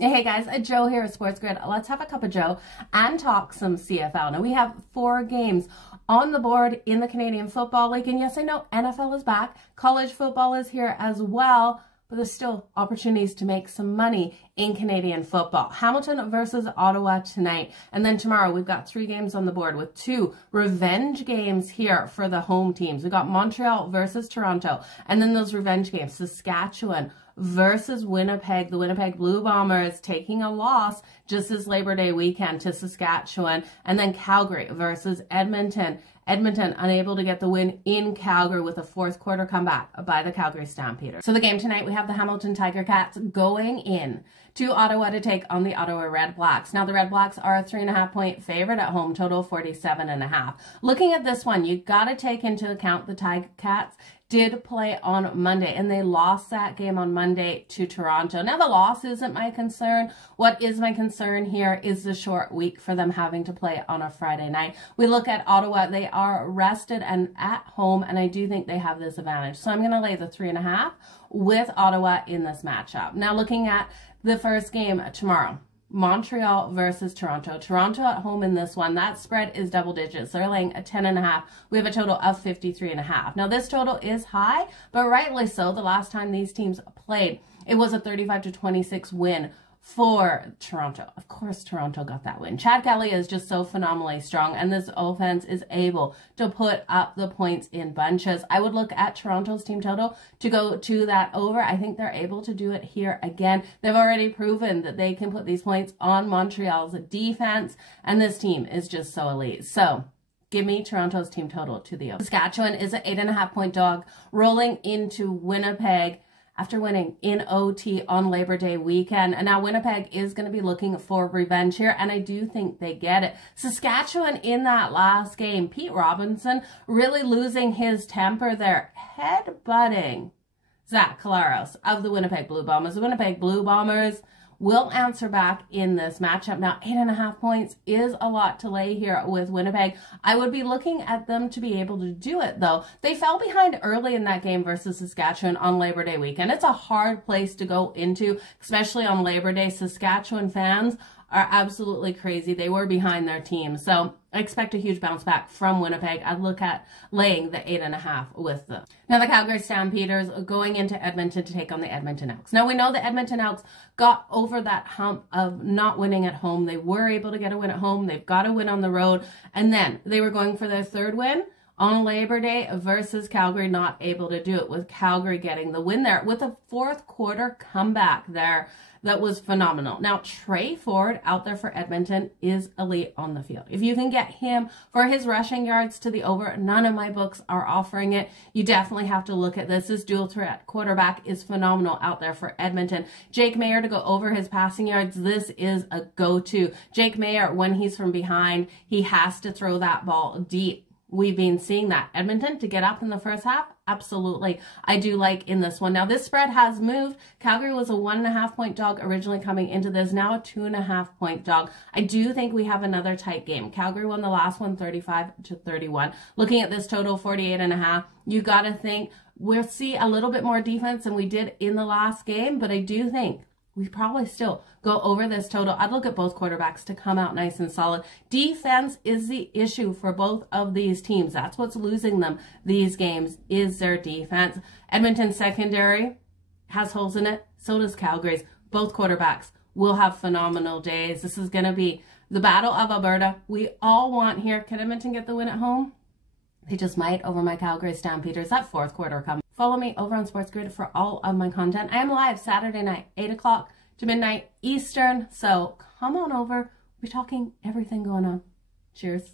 Hey guys, Joe here at Sportsgrid. Let's have a cup of Joe and talk some CFL. Now we have 4 games on the board in the Canadian Football League, and yes, I know NFL is back. College football is here as well, but there's still opportunities to make some money in Canadian football. Hamilton versus Ottawa tonight, and then tomorrow we've got 3 games on the board with 2 revenge games here for the home teams. We've got Montreal versus Toronto, and then those revenge games, Saskatchewan versus Winnipeg. The Winnipeg Blue Bombers taking a loss just this Labor Day weekend to Saskatchewan. And then Calgary versus Edmonton. Edmonton unable to get the win in Calgary with a 4th quarter comeback by the Calgary Stampeders. So the game tonight, we have the Hamilton Tiger Cats going in to Ottawa to take on the Ottawa Red Blacks. Now the Red Blacks are a 3.5-point favorite at home, total 47.5. Looking at this one, you got to take into account the Tiger Cats did play on Monday, and they lost that game on Monday to Toronto. Now, the loss isn't my concern. What is my concern here is the short week for them having to play on a Friday night. We look at Ottawa. They are rested and at home, and I do think they have this advantage. So I'm going to lay the 3.5 with Ottawa in this matchup. Now, looking at the first game tomorrow, Montreal versus Toronto. Toronto at home in this one. That spread is double digits. They're laying a 10.5. We have a total of 53.5. Now this total is high, but rightly so. The last time these teams played, it was a 35-26 win for Toronto. Of course, Toronto got that win. Chad Kelly is just so phenomenally strong, and this offense is able to put up the points in bunches. I would look at Toronto's team total to go to that over. I think they're able to do it here again. They've already proven that they can put these points on Montreal's defense, and this team is just so elite. So give me Toronto's team total to the over. Saskatchewan is an 8.5-point dog rolling into Winnipeg after winning in OT on Labor Day weekend. And now Winnipeg is going to be looking for revenge here, and I do think they get it. Saskatchewan in that last game, Pete Robinson really losing his temper there, headbutting Zach Collaros of the Winnipeg Blue Bombers. The Winnipeg Blue Bombers will answer back in this matchup. Now, 8.5 points is a lot to lay here with Winnipeg. I would be looking at them to be able to do it, though. They fell behind early in that game versus Saskatchewan on Labor Day weekend. It's a hard place to go into, especially on Labor Day. Saskatchewan fans are absolutely crazy. They were behind their team. So I expect a huge bounce back from Winnipeg. I'd look at laying the 8.5 with them. Now the Calgary Stampeders are going into Edmonton to take on the Edmonton Elks. Now we know the Edmonton Elks got over that hump of not winning at home. They were able to get a win at home. They've got a win on the road. And then they were going for their 3rd win on Labor Day versus Calgary, not able to do it, with Calgary getting the win there with a 4th quarter comeback there. That was phenomenal. Now, Trey Ford out there for Edmonton is elite on the field. If you can get him for his rushing yards to the over, none of my books are offering it. You definitely have to look at this. This dual threat quarterback is phenomenal out there for Edmonton. Jake Maier to go over his passing yards. This is a go-to. Jake Maier, when he's from behind, he has to throw that ball deep. We've been seeing that. Edmonton to get up in the first half, absolutely. I do like in this one. Now, this spread has moved. Calgary was a 1.5-point dog originally coming into this, now a 2.5-point dog. I do think we have another tight game. Calgary won the last one 35-31. Looking at this total, 48.5, you got to think we'll see a little bit more defense than we did in the last game, but I do think we probably still go over this total. I'd look at both quarterbacks to come out nice and solid. Defense is the issue for both of these teams. That's what's losing them these games, is their defense. Edmonton's secondary has holes in it. So does Calgary's. Both quarterbacks will have phenomenal days. This is going to be the Battle of Alberta we all want here. Can Edmonton get the win at home? They just might over my Calgary Stampeders. That 4th quarter comes. Follow me over on Sportsgrid for all of my content. I am live Saturday night, 8 o'clock to midnight Eastern. So come on over. We're talking everything going on. Cheers.